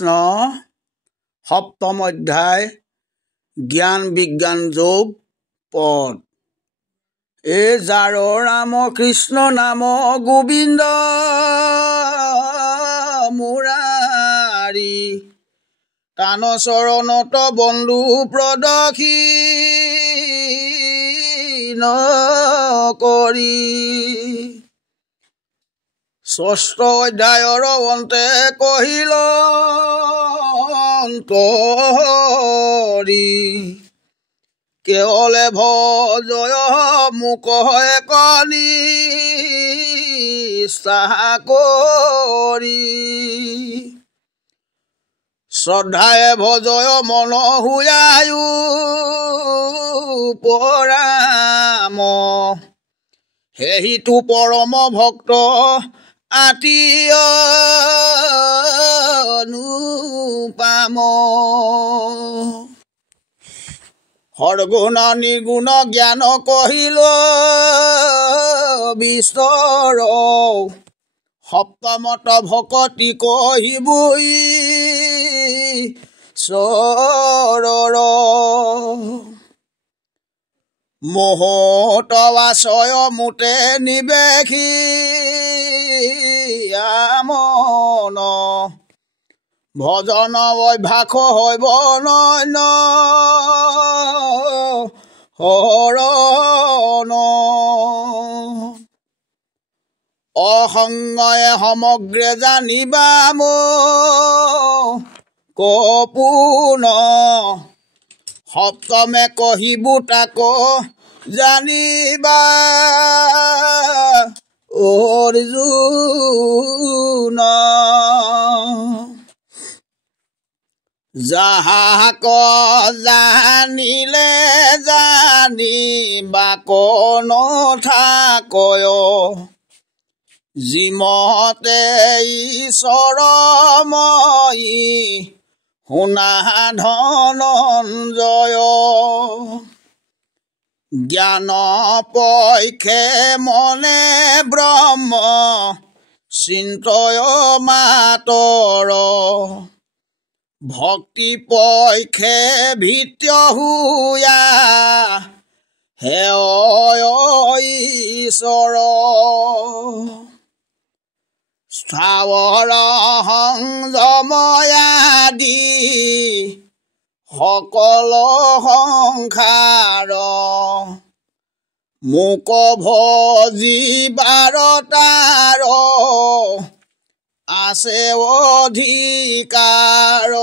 কৃষ্ণ সপ্তম অধ্যায় জ্ঞান বিজ্ঞান যোগ পদ এ যাৰ ৰাম কৃষ্ণ নাম গোবিন্দ মুৰাৰী তান চৰণত বন্ধু প্ৰদক্ষিণ কৰি ষষ্ঠ অধ্যায়ৰ অন্তে কহিল অন্তৰি কেৱলে ভজয় মোক কণি চাহ কৰি শ্ৰদ্ধায়ে ভজয় মন হুয়ায়ু পৰাম সেহিটো পৰম ভক্ত আতিয়নুপাম সৰ্গুণ নিৰ্গুণ জ্ঞান কহিল বিস্তৰ সপ্তমত ভকতি কহিবই চৰৰ মোহত আশয় মুতে নিবেশী আমন ভজন অভ্যাস হৈব নয়ন হৰণ অসংগয়ে সমগ্ৰে জানিবাম কপুন সপ্তমে কহিবু তাক জানিবা অৰ্জুন যাহাক জানিলে জানিবা কোনো থাকয় যিমতে ঈশ্বৰময়ী শুনা ধনঞ্জয় জ্ঞান পক্ষে মনে ব্ৰহ্ম চিন্তয় মাতৰ ভক্তি পক্ষে ভিত্য হুয়া হেয় ঈশ্বৰ স্থাৱৰ সংযময়াদি সকল সংসাৰ মোক ভজিবাৰ তাৰ আছে অধিকাৰ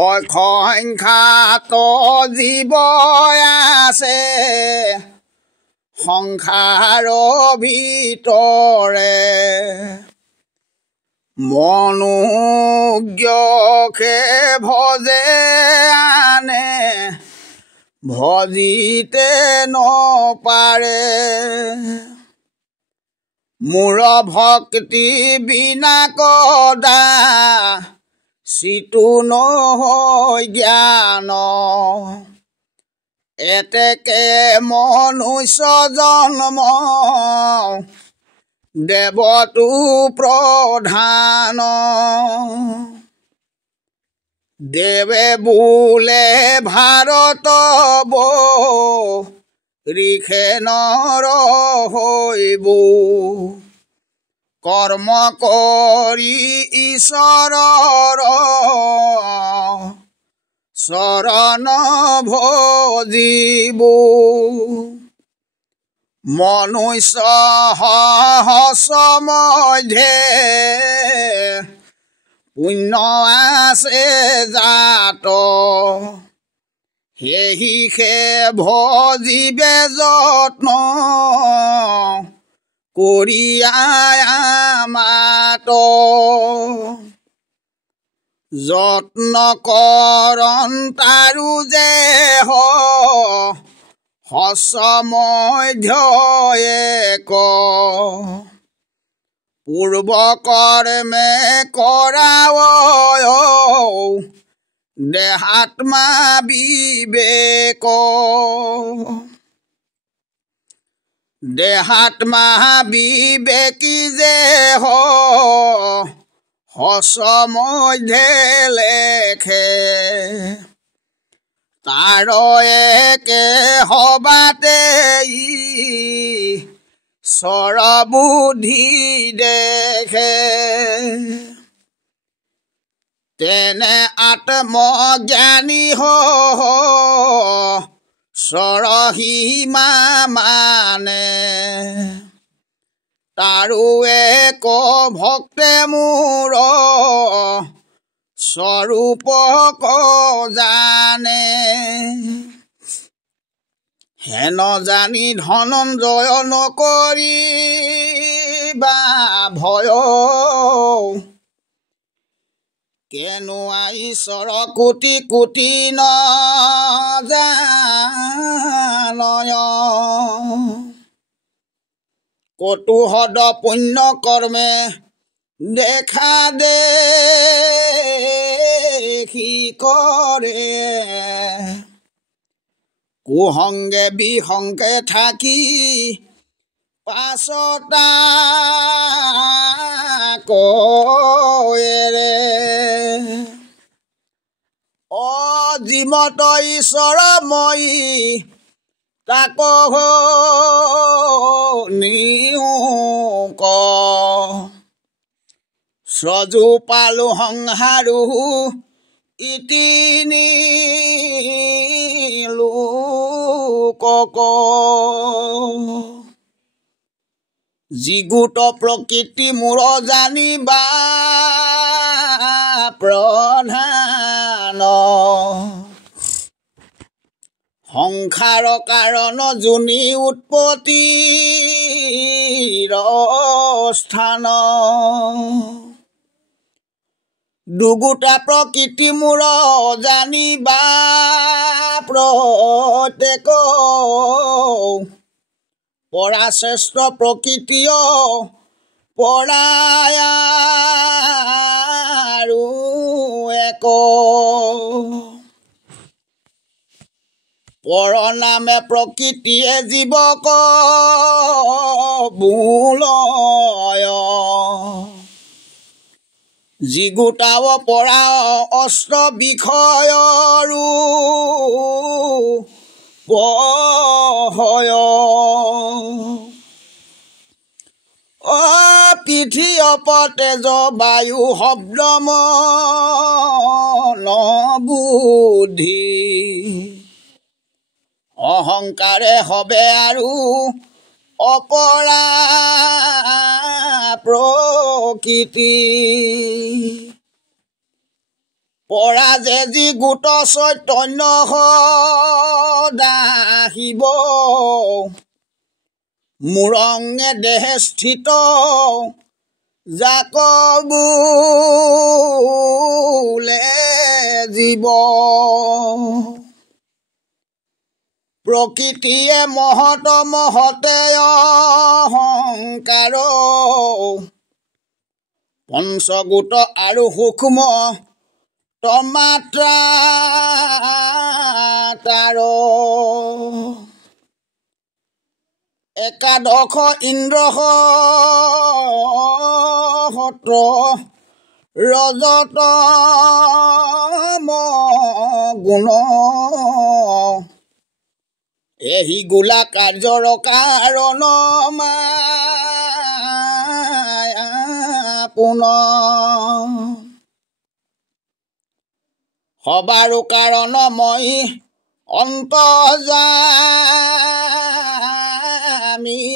অসংখ্যাত জীৱ আছে সংসাৰ ভিতৰে মনোজ্ঞকে ভজে আনে ভজিতে নপাৰে মোৰ ভক্তি বিনা কদা চিতু নহয় জ্ঞান এতেকে মনুষ্য জন্ম দেৱতো প্ৰধান দেৱে বোলে ভাৰত ৰিখে নৰ হৈব কৰ্ম কৰি ঈশ্বৰৰ চৰণ ভজিব মনুষ্য সহস্ৰ মধ্যে পুণ্য আছে জাত সেহিষে ভজিবে যত্ন কৰিয়াই মাত যত্ন কৰণ তাৰো যে হস্যমধ্যক পূৰ্ব কৰ্মে কৰাৱ দেহাত্মা বিবেক দেহাত্মা বিবেকী যে হস মধ্যে লেখে তাৰ একে হবাতে ঈশ্বৰ বুদ্ধি দেখে তেনে আত্মজ্ঞানী সৰহীমা মানে তাৰো এক ভক্তে মোৰ স্বৰূপক জানে হেন জানি ধনঞ্জয় নকৰি বা ভয় কেনুৱা ঈশ্বৰ কোটি কোটি নজানয় কটুহদ পুণ্য কৰ্মে দেখা দেখি কৰে কুসংগে বিসংগে থাকি পাছতা কয়েৰে অজীমত ঈশ্বৰ মই তাক নিয়োক সজু পালো সংহাৰো ইতিনি লোকক যিগুট প্ৰকৃতি মূৰ জানিবা প্ৰধান সংসাৰ কাৰণ যোনি উৎপত্তিৰ স্থান দুগুটা প্ৰকৃতি মূৰ জানিবা প্ৰত্যেক পৰা শ্ৰেষ্ঠ প্ৰকৃতিয় পৰাই আৰু এক পৰ নামে প্ৰকৃতিয়ে জীৱক বোলয় যিগুটাব পৰা অস্ত্ৰ বিষয়ৰো পহয় পৃথি অপতেজ বায়ু শব্দ মন বুদ্ধি অহংকাৰে হবে আৰু অপৰা প্ৰকৃতি পৰা যে যি গোট চৈতন্য সদাশিৱ মূৰঙে দেহে স্থিত যাক বোলে জীৱ প্ৰকৃতিয়ে মহত মহতে অহংকাৰ পঞ্চগোট আৰু সূক্ষ্ম তমাত্ৰা তাৰ একাদশ ইন্দ্ৰ সত্ৰ ৰজত গুণ এহি গোলা কাৰ্যৰ কাৰণ মায়া পুন হবাৰো কাৰণ মই অন্তৰ্যামী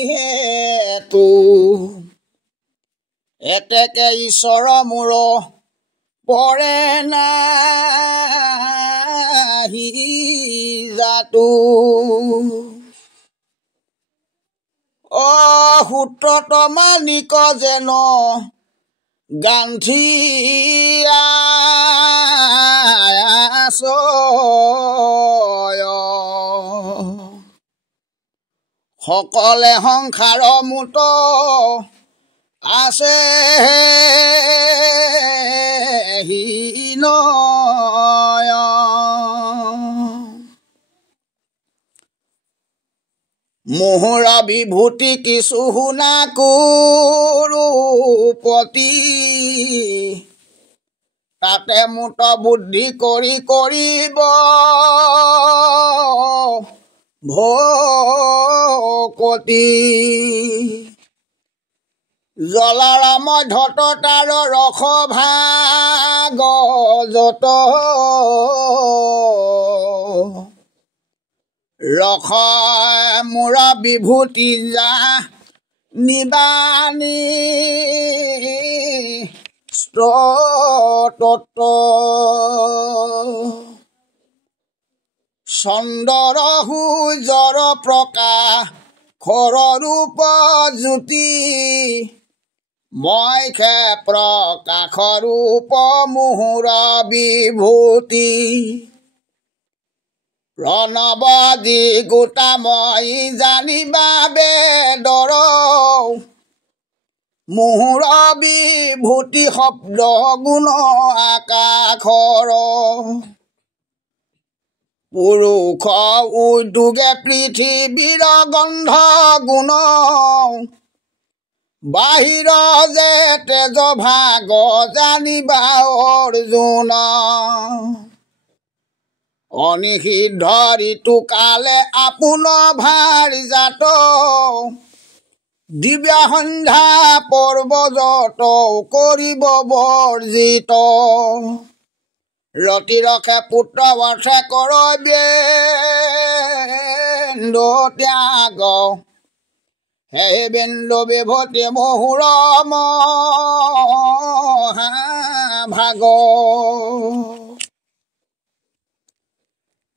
হেতু এতেকে ঈশ্বৰ মূৰ পৰে নাহি জাতু সূত্ৰতমানিক যেন গান্ধী সকলে সংসাৰ মুত আছে হীন মোহৰ বিভূতি কিছু শুনা কুৰূপতি তাতে মুত বুদ্ধি কৰি কৰিব ভকতি জলাৰাম ধত তাৰ ৰস ভাগ যত ৰস মূৰ বিভূতি যা নিবানি তত্ত্ব চন্দৰ সূৰ্যৰ প্ৰকাশ খৰ ৰূপ জ্যোতি মই খে প্ৰকাশ ৰূপ মুহুৰ বিভূতি প্ৰণৱদি গোটা মই জানিবা বেদৰ মুহুৰ বিভূতি শব্দ গুণ আকাশৰ পুৰুষ উদ্যোগে পৃথিৱীৰ গন্ধ গুণ বাহিৰ যে তেজ ভাগ জানিবা অৰ্জুন অনিষিদ্ধ ঋতু কালে আপোন ভাৰ জাত দিব্য সন্ধ্যা পৰ্বজত কৰিব বৰ্জিত ৰতি ৰখে পুত্ৰ বৰ্ষে কৰবেন্দ ত্যাগ হে বেন্দ বিভূতি মুহুৰ ভাগ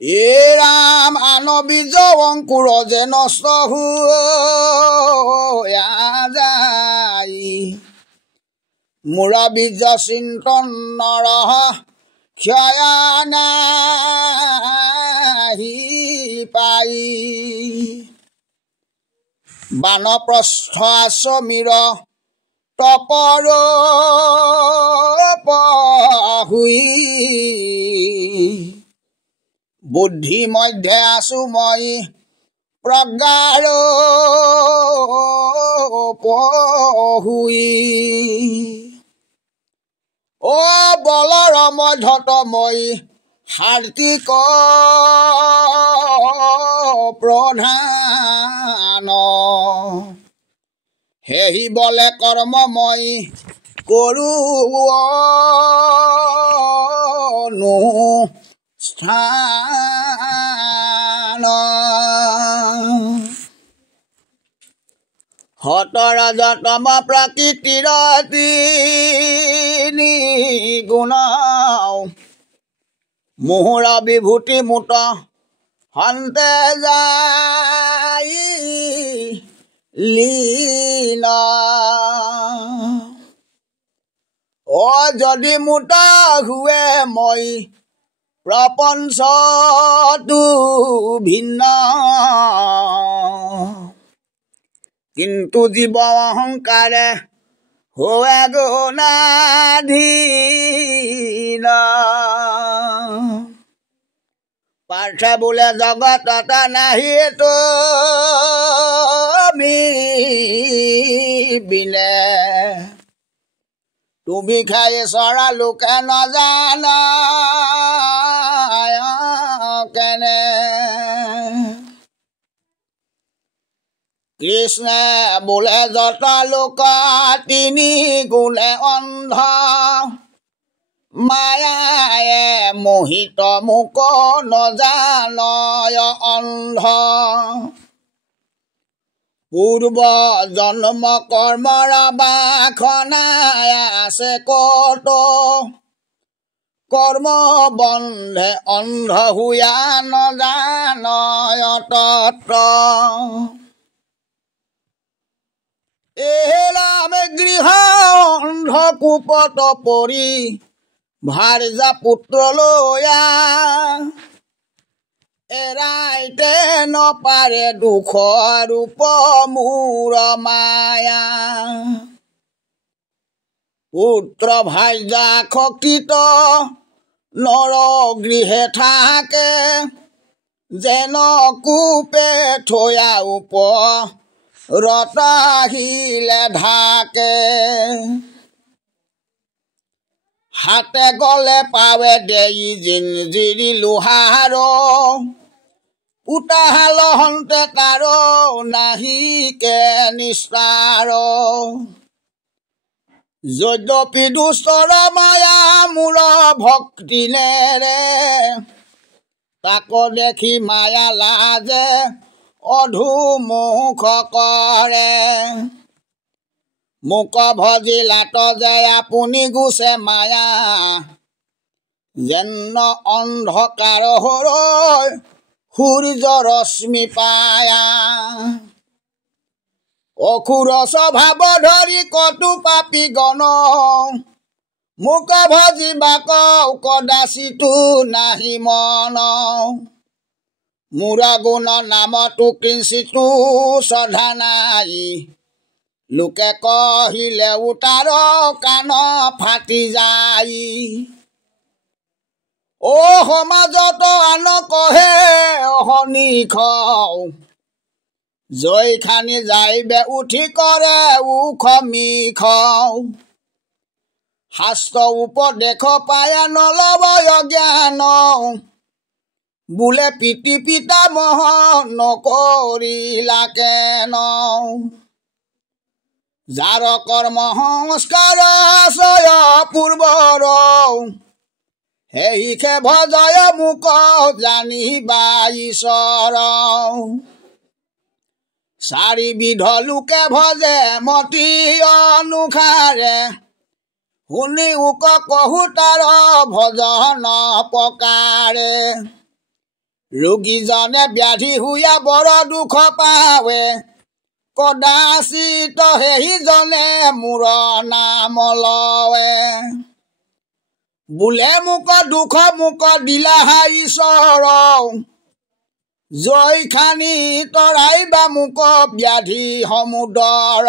এ ৰাম আন বীজ অংকুৰ যে নষ্ট হৈ যায় মূৰ বীজ চিন্তনৰ ক্ষয়া নাহি পাই বানপ্ৰস্থ আশ্ৰমীৰ তপৰ পহুই বুদ্ধি মধ্যে আছো মই প্ৰজ্ঞাৰ পহুই অ বলৰ মধ্যত মই হাৰ্দিক প্ৰধান সেহি বলে কৰ্ম মই কৰোঁ স্থান সতৰ যতম প্ৰকৃতিৰ তিনি গুণ মুহুৰ বিভূতি মুত হন্তে যাই লীলা অ যদি মুত হুৱে মই প্ৰপঞ্চটো ভিন্ন কিন্তু জীৱ অহংকাৰে হোৱা গুণাধীন পাৰ্থে বোলে জগতত নাহি তুমি বিনে তুমি খাই চৰা লোকে নজানা কেনে কৃষ্ণে বোলে যত লোক তিনি গুণে অন্ধ মায়ায়ে মোহিত মোক নজানয় অন্ধ পূৰ্ব জন্ম কৰ্মৰ বাসনাই আছে কত কৰ্ম বন্ধে অন্ধ হুয়া নজানয় তত্ত্ব এৰাম গৃহ অন্ধ কুপত পৰি ভাৰ্যা পুত্ৰ লয়া এৰাইতে নপাৰে দুখ ৰূপ মূৰ মায়া পুত্ৰ ভাৰ্যা শক্তিত নৰ গৃহে থাকে যেন কূপে থয়া উপ ৰতাহিলে ঢাকে হাতে গলে পাৱে দেই জিঞ্জিৰি লোহাৰ উতাহাল হন্তে তাৰ নাহিকে নিস্তাৰ যদ্যপি দুষ্টৰ মায়া মূৰ ভক্তি নেৰে তাক দেখি মায়া লাজে অধুমুখ কৰে মোক ভজি লাট যে আপুনি গুছে মায়া যেন অন্ধকাৰ হৈ সূৰ্য ৰশ্মি পায়া অসুৰ স্বভাৱ ধৰি কটু পাপী গণ মোক ভজিবাক কদাচিতো নাহি মন মোৰ গুণ নামতো কিঞ্চিতো শ্ৰদ্ধা নাই লোকে কহিলেও তাৰ কাণ ফাটি যায় অ সমাজত আন কহে অহনিখ জয় খানি যাইবে উঠি কৰে উখ মিখ শাস্ত্ৰ উপদেশ পায় নলবয় জ্ঞান বোলে পিতৃ পিতামহ নকৰিলা কেন যাৰ কৰ্ম সংস্কাৰ আছয় পূৰ্বৰ সেইহে ভজয় মোক জানিবা ঈশ্বৰ চাৰিবিধ লোকে ভজে মতি অনুসাৰে শুনি উক কহু তাৰ ভজন প্ৰকাৰে ৰোগীজনে ব্যাধি হুয়া বৰ দুখ পাৱে কদাচিত সেইজনে মোৰ নাম লৱে বোলে মোক দুখ মোক দিলা ঈশ্বৰ জয় খানি তৰাইবা মোক ব্যাধি সমুদৰ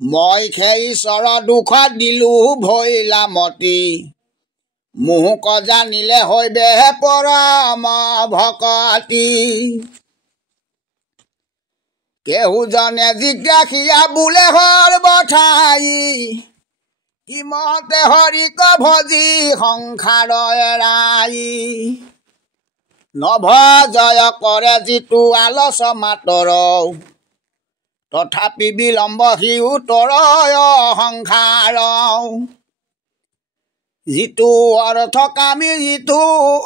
মই সেই ঈশ্বৰ দুখ দিলো ভৈলা মতি মোক জানিলে হৈবে পৰম ভকতি কেহুজনে জিজ্ঞাসিয়া বোলে সৰ্বঠাই কিমতে হৰিক ভজি সংসাৰ এৰাই নভজয় কৰে যিটো আলস মাতৰ তথাপি বিলম্ব সি উত্তৰ সংসাৰ যিটো অৰ্থ কামি যিটো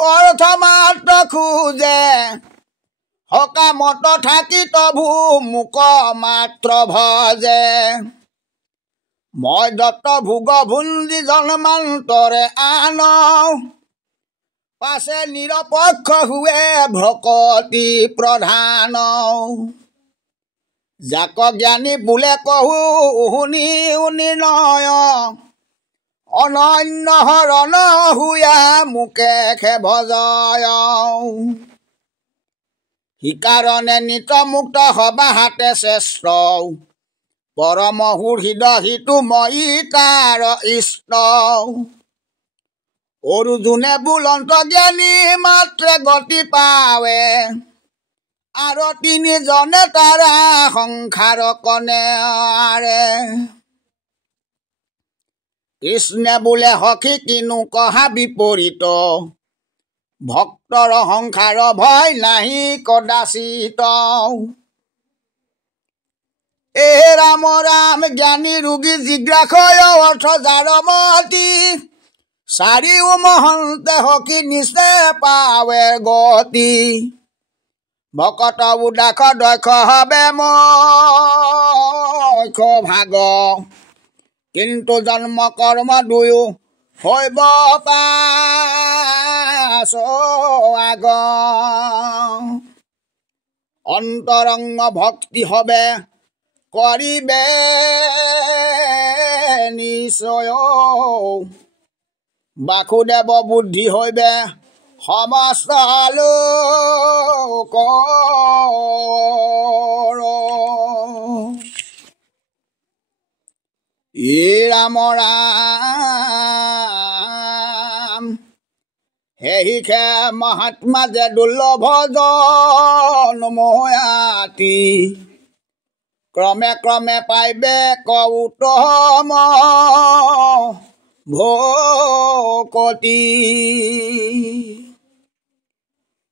অৰ্থ মাত্ৰ খোজে সকামত থাকি তভু মোক মাত্ৰ ভজে মই দত্ত ভোগ ভুঞ্জি জন্মান্তৰে আন পাছে নিৰপেক্ষ হুৱে ভকতি প্ৰধান যাক জ্ঞানী বোলে কহু শুনি নিৰ্ণয় অনন্য হৰণ হুয়া মুকে খে ভজয় সিকাৰণে নিত মুক্ত হবা হাতে শ্ৰেষ্ঠ পৰম সুহৃদ সিটো মই তাৰ ইষ্ট অৰ্জুনে বুলন্ত জ্ঞানী মাত্ৰে গতি পাৱে আৰু তিনিজনে তাৰা সংসাৰ কনে কৃষ্ণে বোলে সখী কিনো কহা বিপৰীত ভক্তৰ সংসাৰ ভয় নাহি কদাচিত এ ৰাম ৰাম জ্ঞানী ৰোগী জিজ্ঞাসয় অৰ্থ যাৰ মতি চাৰিও মহন্তে সখী নিচে পাৱে গতি ভকত উদাস দক্ষ হবে মক্ষ ভাগ কিন্তু জন্ম কৰ্ম দুয়ো হৈব পাছ আগ অন্তৰংগ ভক্তি হবে কৰিবে নিশ্চয় বাসুদেৱ বুদ্ধি হৈবে সমস্ত লোক ৰাম ৰাম সেইহে মহাত্মা যে দুৰ্লভ জন ময়াতি ক্ৰমে ক্ৰমে পাইবে কৌতম ভকতি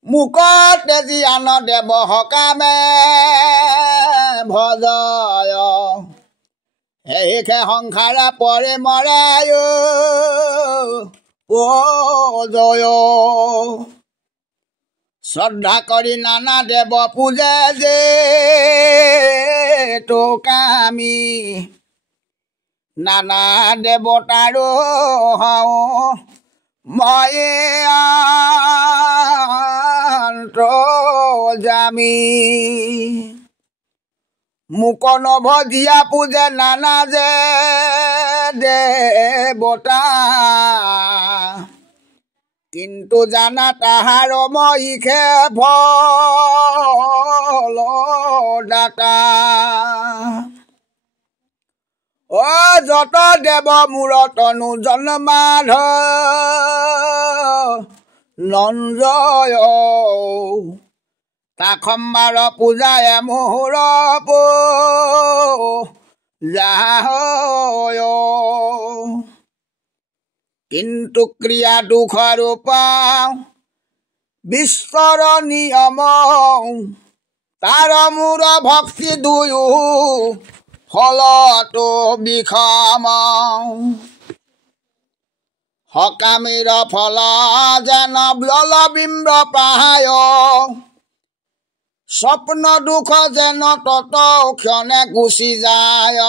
মুকত তেজি আন দেৱ সকামে ভজয় সেইখে সংসাৰে পৰি মৰে জয় শ্ৰদ্ধা কৰি নানা দেৱ পূজে যে কামি নানা দেৱতাৰো হওঁ মই জামি মোক নভজিয়া পূজে নানা যে দেৱতা কিন্তু জানা তাহাৰ মহিষে ফল দাতা যত দেৱ মূৰতনু জন্মাধ নঞ্জয় তাখম্বাৰ পূজায়ে মোহৰ পূজায় কিন্তু ক্ৰিয়া দুখৰ পাওঁ বিশ্বৰ নিয়ম তাৰ মূৰ ভক্তি দুয়ো ফলতো বিষম সকামীৰ ফল যেন ব্লল বিম্ব পাহায় স্বপ্ন দুখ যেন তত ক্ষণে গুচি যায়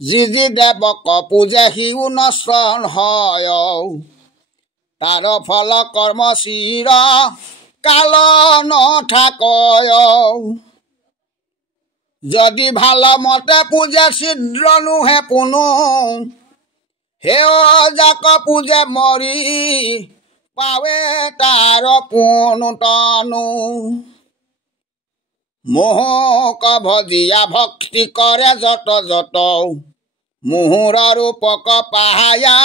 যি যি দেৱক পূজে সিও নষ্ট হয় তাৰ ফল কৰ্ম চিৰ কাল নথাকয় যদি ভাল মতে পূজে ছিদ্ৰ নুহে পুনু সেও যাক পূজে মৰি পাৱে তাৰ পুনু তনু মোহক ভজিয়া ভক্তি কৰে যত যত মোহৰ ৰূপক পাহায়া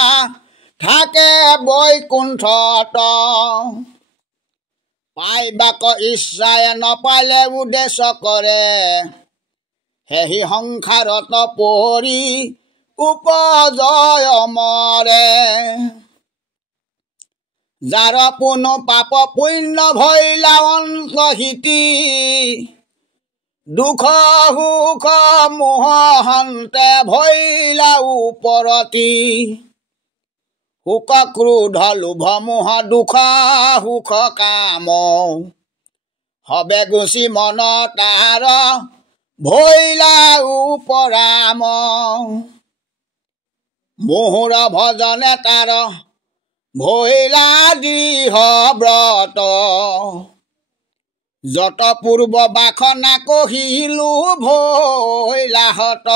থাকে বৈকুণ্ঠত পাইবাক ইচ্ছায়ে নপালে উদ্দেশ্য কৰে সেহি সংসাৰত পৰি উপজয় মৰে যাৰ পুনু পাপ পুণ্য ভৈলা অন্তহিতি দুখ সুখ মোহ হন্তে ভৈলা ওপৰতি সুখ ক্ৰোধ লোভ মোহ দুখ সুখ কাম হবে গুচি মন তাৰ ভৈলা উপৰাম মোহৰ ভজনে তাৰ ভৈলা দৃঢ় ব্ৰত যত পূৰ্ব বাসনা কহিলো ভৈলাহত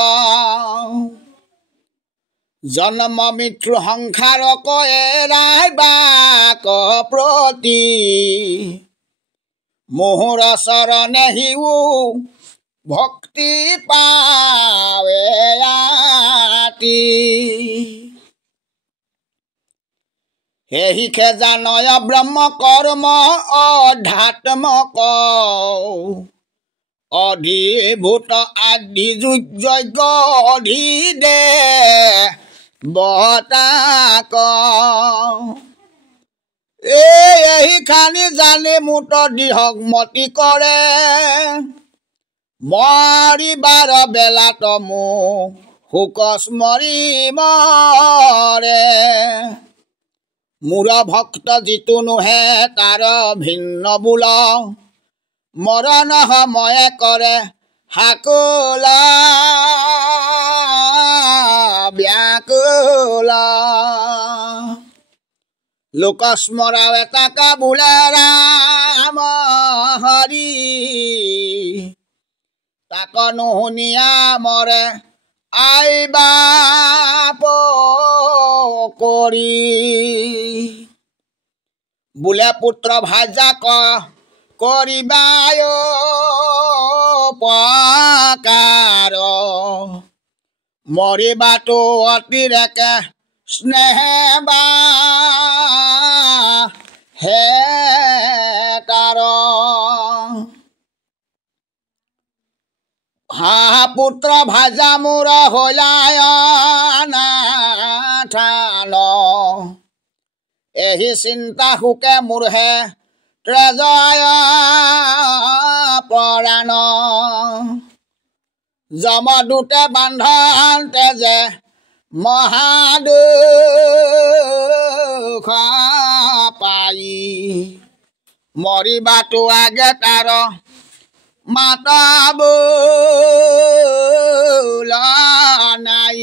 জন্ম মৃত্যু সংসাৰ এৰাই বাক প্ৰতি মোহৰ চৰণে সিও ভক্তি পাৱে আতি সেহিখে জানয় ব্ৰহ্ম কৰ্ম অধ্যাত্মক অধিভূত আদি যজ্ঞ অধিদে বতাক এই খানি জানি মুত দিহক মতি কৰে মৰিবাৰ বেলাত মোক শোক স্মৰি মৰে মূৰ ভক্ত যিটো নোহে তাৰ ভিন্ন বোল মৰণ সময়ে কৰে হাকুল ব্যাকুল লোক স্মৰাও এটাকা বোলে ৰাম হৰি তাক নুশুনিয়া মৰে আইবা কৰি বোলে পুত্ৰ ভাজা কৰিবায় পকাৰ মৰিবাতো অতিৰেকে স্নেহে বা হে তাৰ হা পুত্ৰ ভাজা মোৰ হলায় এহি চিন্তা সুকে মোৰহে ত্ৰেজয় পৰাণ যমদূতে বান্ধন তেজে মহাদুখ পাই মৰিবাতো আগে তাৰ মাতা বোলা নাই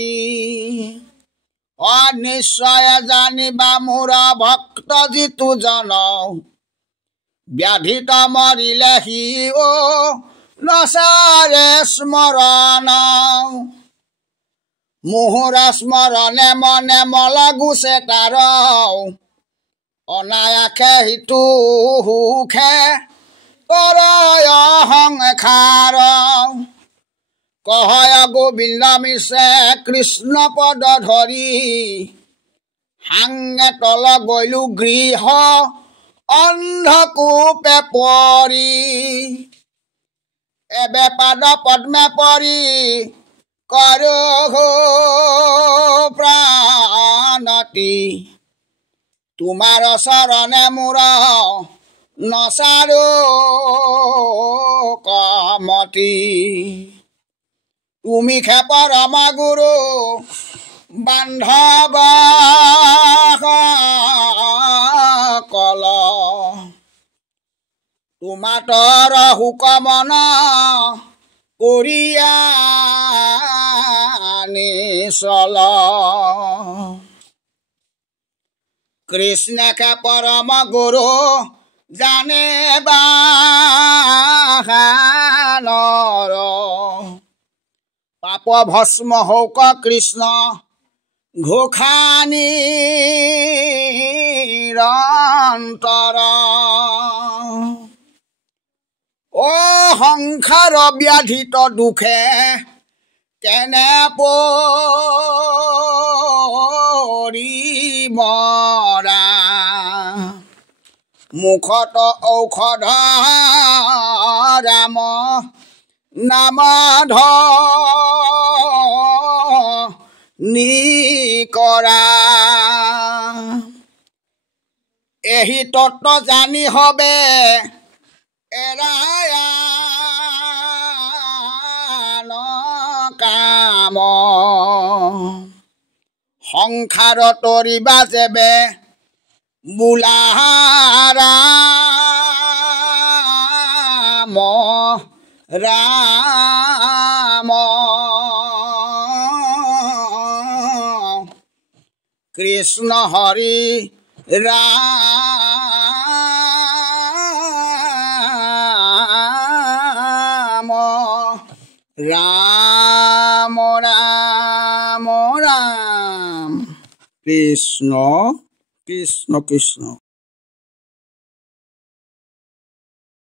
অনিশ্চয় জানিবা মোৰ ভক্ত যিটো জন ব্যাধিত মৰিলে সি নচাৰে স্মৰণ মুহুৰ স্মৰণে মনে মলগুছে তাৰ অনায়াসে সিটো সুখে তৰয় সংসাৰ কহয় গোবিন্দ মিছে কৃষ্ণ পদ ধৰি সাঙে তল গৈলো গৃহ অন্ধকূপে পৰি এবে পাদ পদ্মে পৰি কৰো প্ৰাণতি তোমাৰ চৰণে মোৰ নচাৰো কমতি তুমি খে পৰম গুৰু বান্ধৱ কল তোমাতৰ হুকমন কৰিয়া চল কৃষ্ণকে পৰম গুৰু জানে বাহানৰ পাপ ভস্ম হৌক কৃষ্ণ ঘোষানি ৰন্তৰ অ সংসাৰ ব্যাধিত দুখে কেনে পৰি মৰা মুখত ঔষধ ৰাম নাম নি কৰা এহি তত্ত্ব জানি হবে এৰায়া কাম সংসাৰ তৰিবা যেবে ৰাম ৰাম কৃষ্ণ হৰি ৰাম ৰাম ৰাম ৰাম কৃষ্ণ কৃষ্ণ কৃষ্ণ।